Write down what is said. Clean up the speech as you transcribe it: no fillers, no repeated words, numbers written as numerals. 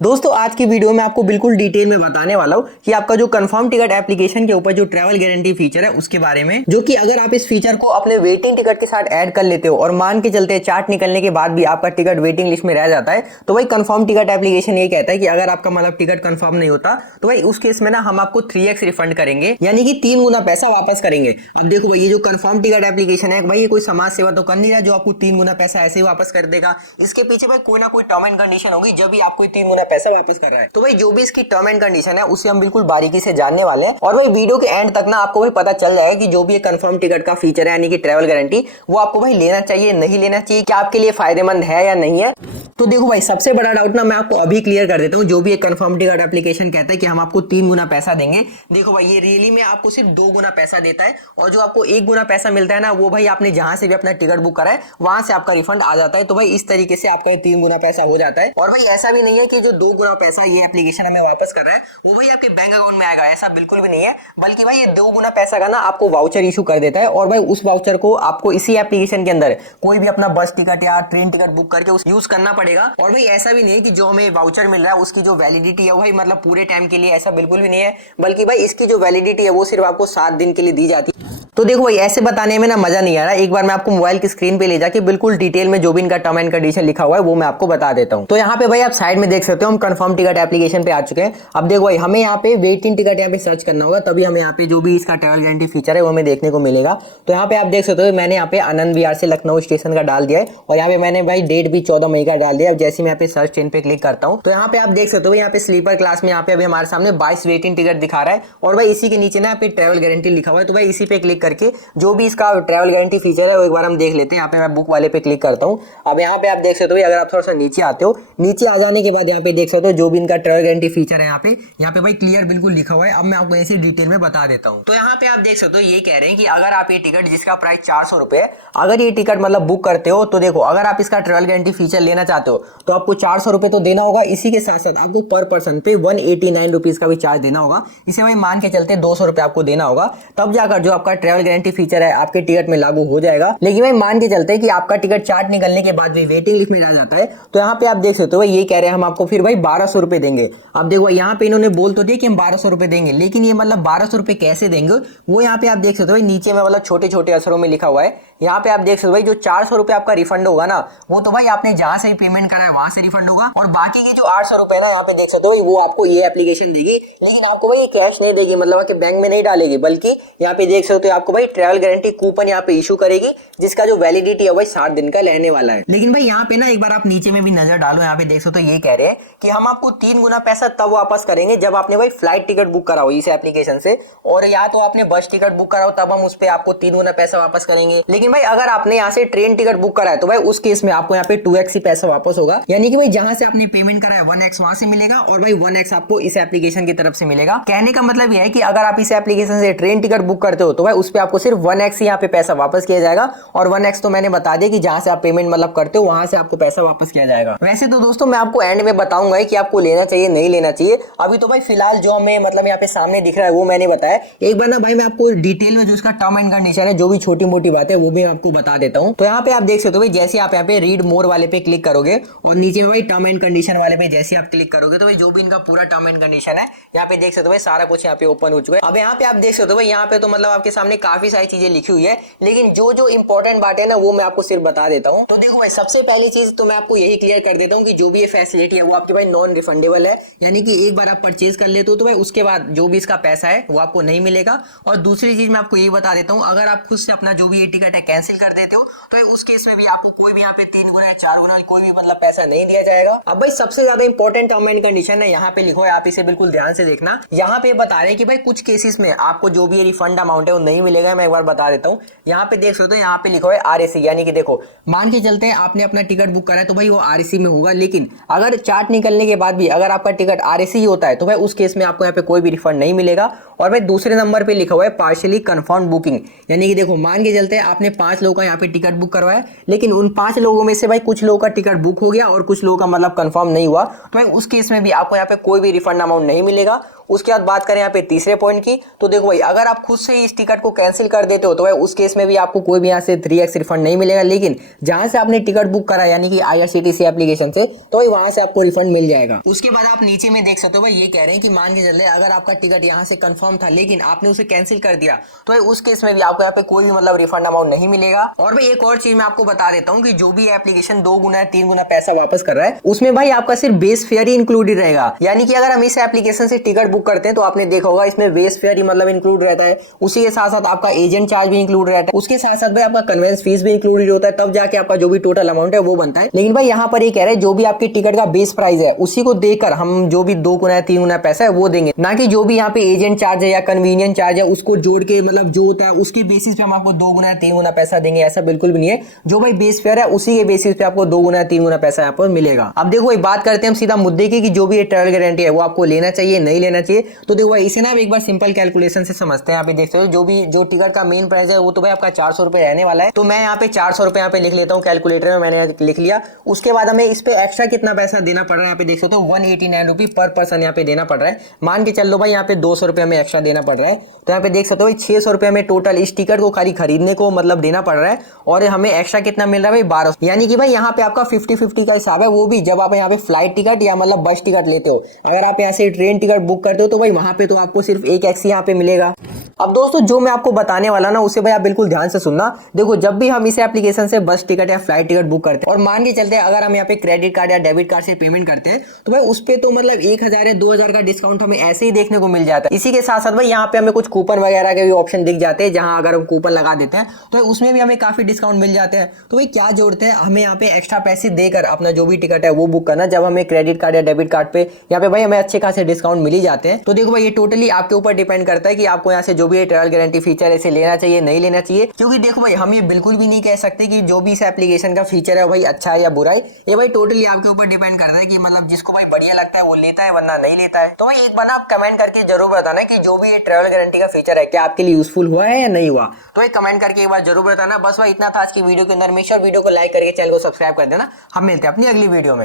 दोस्तों आज की वीडियो में आपको बिल्कुल डिटेल में बताने वाला हूँ कि आपका जो कंफर्म टिकट एप्लीकेशन के ऊपर जो ट्रैवल गारंटी फीचर है उसके बारे में, जो कि अगर आप इस फीचर को अपने वेटिंग टिकट के साथ ऐड कर लेते हो और मान के चलते चार्ट निकलने के बाद भी आपका टिकट वेटिंग लिस्ट में रह जाता है, तो भाई कंफर्म टिकट एप्लीकेशन ये कहता है कि अगर आपका मतलब टिकट कंफर्म नहीं होता तो भाई उस केस में ना हम आपको 3x रिफंड करेंगे, यानी कि 3 गुना पैसा वापस करेंगे। अब देखो भाई ये जो कंफर्म टिकट एप्लीकेशन है भाई ये कोई समाज सेवा तो कर नहीं रहा जो आपको 3 गुना पैसा ऐसे ही वापस कर देगा। इसके पीछे भाई कोई ना कोई टर्म एंड कंडीशन होगी जब भी आपको 3 गुना पैसा वापस कर रहा है। तो भाई जो भी इसकी टर्म एंड कंडीशन है उसे हम बिल्कुल बारीकी से जानने वाले हैं और भाई वीडियो के एंड तक ना आपको भाई पता चल जाएगा कि जो भी ये कंफर्म टिकट का फीचर है यानी कि ट्रैवल गारंटी वो आपको भाई लेना चाहिए नहीं लेना चाहिए, क्या आपके लिए फायदेमंद है या नहीं है। तो देखो भाई सबसे बड़ा डाउट ना मैं आपको अभी क्लियर कर देता हूँ। जो भी एक कंफर्म टिकट एप्लीकेशन कहता है कि हम आपको 3 गुना पैसा देंगे, देखो भाई ये रियली में आपको सिर्फ 2 गुना पैसा देता है और जो आपको 1 गुना पैसा मिलता है ना वो भाई आपने जहां से भी अपना टिकट बुक करा है वहां से आपका रिफंड आ जाता है। तो भाई इस तरीके से आपका 3 गुना पैसा हो जाता है। और भाई ऐसा भी नहीं है कि जो 2 गुना पैसा ये एप्लीकेशन हमें वापस कर रहा है वो भाई आपके बैंक अकाउंट में आएगा, ऐसा बिल्कुल भी नहीं है। बल्कि भाई ये 2 गुना पैसा का ना आपको वाउचर इशू कर देता है और भाई उस वाउचर को आपको इसी एप्लीकेशन के अंदर कोई भी अपना बस टिकट या ट्रेन टिकट बुक करके उस यूज करना पड़ेगा। और भाई ऐसा भी नहीं है कि जो हमें वाउचर मिल रहा है उसकी जो वैलिडिटी है भाई मतलब पूरे टाइम के लिए, ऐसा बिल्कुल भी नहीं है। बल्कि भाई इसकी जो वैलिडिटी है वो सिर्फ आपको 7 दिन के लिए दी जाती है। तो देखो भाई ऐसे बताने में ना मजा नहीं आ रहा, एक बार मैं आपको मोबाइल की स्क्रीन पे ले जाके बिल्कुल डिटेल में जो भी इनका टर्म एंड कंडीशन लिखा हुआ है वो मैं आपको बता देता हूँ। तो यहाँ पे भाई आप साइड में देख सकते हो हम कंफर्म टिकट एप्लीकेशन पे आ चुके हैं। अब देखो भाई हमें यहाँ पे वेटिंग टिकट यहाँ पे सर्च करना होगा तभी हमें यहाँ पे जो भी इसका ट्रैवल गारंटी फीचर है वो हमें देखने को मिलेगा। तो यहाँ पे आप देख सकते हो मैंने यहाँ पे आनंद विहार से लखनऊ स्टेशन का डाल दिया है और यहाँ पे मैंने भाई डेट भी 14 मई का डाल दिया है। जैसे मैं यहाँ पे सर्च ट्रेन पे क्लिक करता हूँ तो यहाँ पे आप देख सकते हो यहाँ पे स्लीपर क्लास में यहाँ पे अभी हमारे सामने 22 वेटिंग टिकट दिखा रहा है और भाई इसी के नीचे ना यहाँ पे ट्रैवल गारंटी लिखा हुआ है। तो भाई इसी पे क्लिक करके जो भी इसका ट्रैवल गारंटी फीचर है वो एक बार हम देख लेते हैं। यहाँ पे मैं बुक वाले पे क्लिक करता हूँ। अब यहाँ पे आप देख सकते हो अगर आप थोड़ा सा नीचे आते हो, नीचे आ जाने के बाद यहाँ पे देख सकते हो जो भी इनका ट्रैवल गारंटी फीचर है यहाँ पे भाई क्लियर बिल्कुल लिखा हुआ है। अब मैं आपको ऐसे डिटेल में बता देता हूँ। तो यहाँ पे आप देख सकते हो ये कह रहे हैं कि अगर आप ये टिकट जिसका प्राइस 400 रुपए है, अगर ये टिकट मतलब बुक करते हो तो देखो अगर आप इसका ट्रैवल गारंटी फीचर लेना चाहते हो तो आपको 400 रुपए तो देना होगा। इसी के साथ साथ आपको पर पर्सन पे 189 रुपीज का भी चार्ज देना होगा। इसे भाई मान के चलते 200 रुपए आपको देना होगा, तब जाकर जो आपका ट्रैवल गारंटी फीचर है आपके टिकट में लागू हो जाएगा। लेकिन भाई मान के चलते कि आपका टिकट चार्ट निकलने के बाद भी वेटिंग लिस्ट में रह जाता है तो यहाँ पे आप देख सकते हो ये कह रहे हैं हम आपको फिर भाई 1200 रुपए देंगे। अब देखो यहाँ पे इन्होंने बोल तो दिया कि हम 1200 रुपए देंगे, लेकिन ये मतलब 1200 रुपए कैसे देंगे वो यहाँ पे आप देख सकते हो नीचे में मतलब छोटे छोटे अक्षरों में लिखा हुआ है। यहाँ पे आप देख सकते हो भाई जो 400 रुपए आपका रिफंड होगा ना वो तो भाई आपने जहां से पेमेंट करा है वहां से रिफंड होगा और बाकी के जो 800 रुपए ना यहाँ पे देख सकते हो वो आपको ये एप्लीकेशन देगी। लेकिन आपको भाई कैश नहीं देगी, मतलब आपके बैंक में नहीं डालेगी, बल्कि यहाँ पे देख सकते हो आपको भाई ट्रैवल गारंटी कूपन यहाँ पे इशू करेगी जिसका जो वैलिडिटी है भाई 7 दिन का रहने वाला है। लेकिन भाई यहाँ पे ना एक बार आप नीचे में भी नजर डालो, यहाँ पे देख सकते हो ये कह रहे हैं कि हम आपको 3 गुना पैसा तब वापस करेंगे जब आपने भाई फ्लाइट टिकट बुक करा हो इस एप्लीकेशन से, और या तो आपने बस टिकट बुक करा हो तब हम उस पर आपको 3 गुना पैसा वापस करेंगे। लेकिन भाई अगर आपने यहाँ से ट्रेन टिकट बुक करा है तो भाई उस केस में आपको यहाँ पे 2x ही पैसा वापस होगा, यानी कि भाई जहां से आपने पेमेंट करा है 1x वहां से मिलेगा और भाई 1x आपको इस एप्लीकेशन की तरफ से मिलेगा। कहने का मतलब यह है कि अगर आप इस एप्लीकेशन से ट्रेन टिकट बुक करते हो तो भाई उस पर आपको सिर्फ 1x ही यहाँ पे पैसा वापस किया जाएगा और 1x तो मैंने बता दिया कि जहां से आप पेमेंट मतलब करते हो वहां से आपको पैसा वापस किया जाएगा। वैसे तो दोस्तों मैं आपको एंड में बताऊंगा कि आपको लेना चाहिए नहीं लेना चाहिए। अभी तो भाई फिलहाल जो हमें मतलब यहाँ पे सामने दिख रहा है वो मैंने बताया। एक बार ना भाई मैं आपको डिटेल में जो इसका टर्म एंड कंडीशन है जो भी छोटी मोटी बात है वो भी आपको बता देता हूँ। तो यहाँ पे आप देख सकते हो भाई जैसे आप यहाँ पे रीड मोर वाले पे क्लिक करोगे और नीचे में भाई टर्म एंड कंडीशन वाले पे जैसे आप क्लिक करोगे तो भाई जो भी इनका पूरा टर्म एंड कंडीशन है यहाँ पे देख सकते हो भाई सारा कुछ यहाँ पे ओपन हो चुका है। अब यहाँ पे आप देख सकते हो भाई यहाँ पे तो मतलब आपके सामने काफी सारी चीजें लिखी हुई है, लेकिन जो जो इंपॉर्टेंट बात है ना वो मैं आपको सिर्फ बता देता हूँ। तो देखो भाई सबसे पहली चीज तो मैं आपको यही क्लियर कर देता हूँ कि जो भी ये फैसिलिटी है वो आपके भाई नॉन रिफंडेबल है, यानी कि एक बार आप परचेज कर लेते हो तो भाई उसके बाद जो भी इसका पैसा है वो आपको नहीं मिलेगा। और दूसरी चीज मैं आपको यही बता देता हूँ अगर आप खुद से अपना जो भी ये टिकट है कैंसिल कर देते हो तो उस केस में भी आपको कोई भी यहाँ पे 3 गुना या 4 गुना कोई भी मतलब पैसा नहीं दिया जाएगा। अब भाई सबसे ज्यादा इंपॉर्टेंट टर्म एंड कंडीशन है यहाँ पे लिखो है, आप इसे बिल्कुल ध्यान से देखना। यहाँ पे बता रहे हैं कि भाई कुछ केसेस में आपको जो भी रिफंड अमाउंट है वो नहीं मिलेगा। मैं एक बार बता देता हूँ, यहाँ पे देख सकते हो यहाँ पे लिखो है RAC, यानी कि देखो मान के चलते हैं आपने अपना टिकट बुक करा है तो भाई वो RAC में होगा, लेकिन अगर चार्ट निकलने के बाद भी अगर आपका टिकट RAC ही होता है तो भाई उस केस में आपको यहाँ पे कोई भी रिफंड नहीं मिलेगा। और भाई दूसरे नंबर पे लिखा हुआ है पार्शियली कंफर्म बुकिंग, यानी कि देखो मान के चलते हैं आपने 5 लोगों का यहाँ पे टिकट बुक करवाया, लेकिन उन 5 लोगों में से भाई कुछ लोगों का टिकट बुक हो गया और कुछ लोगों का मतलब कंफर्म नहीं हुआ, तो भाई उस केस में भी आपको यहाँ पे कोई भी रिफंड अमाउंट नहीं मिलेगा। उसके बाद बात करें यहाँ पे तीसरे पॉइंट की, तो देखो भाई अगर आप खुद से ही इस टिकट को कैंसिल कर देते हो तो भाई उस केस में भी आपको कोई भी यहाँ से 3x रिफंड नहीं मिलेगा। लेकिन जहां से आपने टिकट बुक करा यानी कि IRCTC एप्लीकेशन से, तो भाई वहां से आपको रिफंड मिल जाएगा। उसके बाद आप नीचे में देख सकते हो भाई ये कह रहे हैं कि मान के चलते अगर आपका टिकट यहाँ से कंफर्म था लेकिन आपने उसे कैंसिल कर दिया तो भाई उस केस में भी आपको यहाँ पे कोई भी मतलब रिफंड अमाउंट नहीं मिलेगा। और भाई एक और चीज मैं आपको बता देता हूँ कि जो भी एप्लीकेशन 2 गुना 3 गुना पैसा वापस कर रहा है उसमें भाई आपका सिर्फ बेस फेयर ही इंक्लूडेड रहेगा। यानी कि अगर हम इस एप्लीकेशन से टिकट बुक करते हैं तो आपने देखा होगा इसमें बेस फेयर ही मतलब इंक्लूड रहता है, उसी के साथ साथ आपका एजेंट चार्ज भी इंक्लूड रहता है, उसके साथ साथ भाई आपका कन्वेंस फीस भी इंक्लूडेड होता है, तब जाके आपका जो भी टोटल अमाउंट है वो बनता है। लेकिन भाई यहाँ पर ये कह रहे हैं जो भी आपके टिकट का बेस प्राइस है उसी को देकर हम जो भी 2 गुना 3 गुना पैसा है वो देंगे, ना कि जो भी यहाँ पे एजेंट चार्ज है या कन्वीनियंस चार्ज है उसको जोड़ के मतलब जो होता है उसके बेसिस पे हम आपको 2 गुना 3 गुना पैसा देंगे, ऐसा बिल्कुल भी नहीं है। जो भाई बेस फेयर है उसी के बेसिस पे आपको 2 गुना 3 गुना पैसा यहाँ पर मिलेगा। अब देखो भाई बात करते हैं हम सीधा मुद्दे की कि जो भी ट्रैवल गारंटी है वो आपको लेना चाहिए नहीं लेना चाहिए। तो देखो भाई इसे ना एक बार सिंपल कैलकुलेशन से समझते हैं। यहाँ पे देखते हो जो टिकट का मेन प्राइस है वो तो भाई आपका 400 रुपए रहने वाला है। तो मैं यहाँ पे 400 रुपए यहाँ पे लिख लेता हूँ, कैलकुलेटर में मैंने लिख लिया। उसके बाद हमें इस पे एक्स्ट्रा कितना पैसा देना पड़ रहा है यहाँ पे देख सकते हो 189 रुपी पर पर्सन यहाँ पे देना पड़ रहा है। मान के चल लो भाई यहाँ पे 200 रुपए हमें एक्स्ट्रा देना पड़ रहा है। तो यहाँ पे देख सकते हो भाई 600 रुपए में टोटल इस टिकट को खाली खरीदने को मतलब देना पड़ रहा है। और हमें एक्स्ट्रा कितना मिल रहा है भाई 1200, यानी कि भाई यहाँ पे आपका 50-50 का हिसाब है, वो भी जब आप यहाँ पे फ्लाइट टिकट या मतलब बस टिकट लेते हो। अगर आप यहाँ से ट्रेन टिकट बुक करते हो तो भाई वहां पे तो आपको सिर्फ 1x यहाँ पे मिलेगा। अब दोस्तों जो मैं आपको बताने वाला ना उसे भाई आप बिल्कुल ध्यान से सुनना। देखो जब भी हम इस एप्लीकेशन से बस टिकट या फ्लाइट टिकट बुक करते हैं और मान के चलते हैं अगर हम यहाँ पे क्रेडिट कार्ड या डेबिट कार्ड से पेमेंट करते हैं तो भाई उस पे तो मतलब 1000 या 2000 का डिस्काउंट हमें ऐसे ही देखने को मिल जाता है। इसी के साथ साथ भाई यहाँ पे हमें कुछ कूपन वगैरह के भी ऑप्शन दिख जाते हैं, जहां अगर हम कूपन लगा देते हैं तो उसमें भी हमें काफी डिस्काउंट मिल जाते हैं। तो भाई क्या जोड़ते हैं हमें यहाँ पे एक्स्ट्रा पैसे देकर अपना जो भी टिकट है वो बुक करना, जब हमें क्रेडिट कार्ड या डेबिट कार्ड पे यहाँ पे भाई हमें अच्छे खासे डिस्काउंट मिल ही जाते हैं। तो देखो भाई ये टोटली आपके ऊपर डिपेंड करता है कि आपको यहाँ से जो भी ट्रैवल गारंटी फीचर है इसे लेना चाहिए नहीं लेना चाहिए। क्योंकि देखो भाई हम ये बिल्कुल भी नहीं कह सकते कि जो भी इस एप्लीकेशन का फीचर है भाई अच्छा है या बुरा है, ये भाई टोटली आपके ऊपर डिपेंड करता है कि मतलब जिसको भाई बढ़िया लगता है वो लेता है वरना नहीं लेता है। तो भाई एक बार आप कमेंट करके जरूर बताना कि जो भी ये ट्रैवल गारंटी का फीचर है क्या आपके लिए यूजफुल हुआ है या नहीं हुआ। तो एक कमेंट करके एक बार जरूर बताना। बस भाई इतना था आज की वीडियो के अंदर। मेक श्योर वीडियो को लाइक करके चैनल को सब्सक्राइब कर देना। हम मिलते हैं अपनी अगली वीडियो में।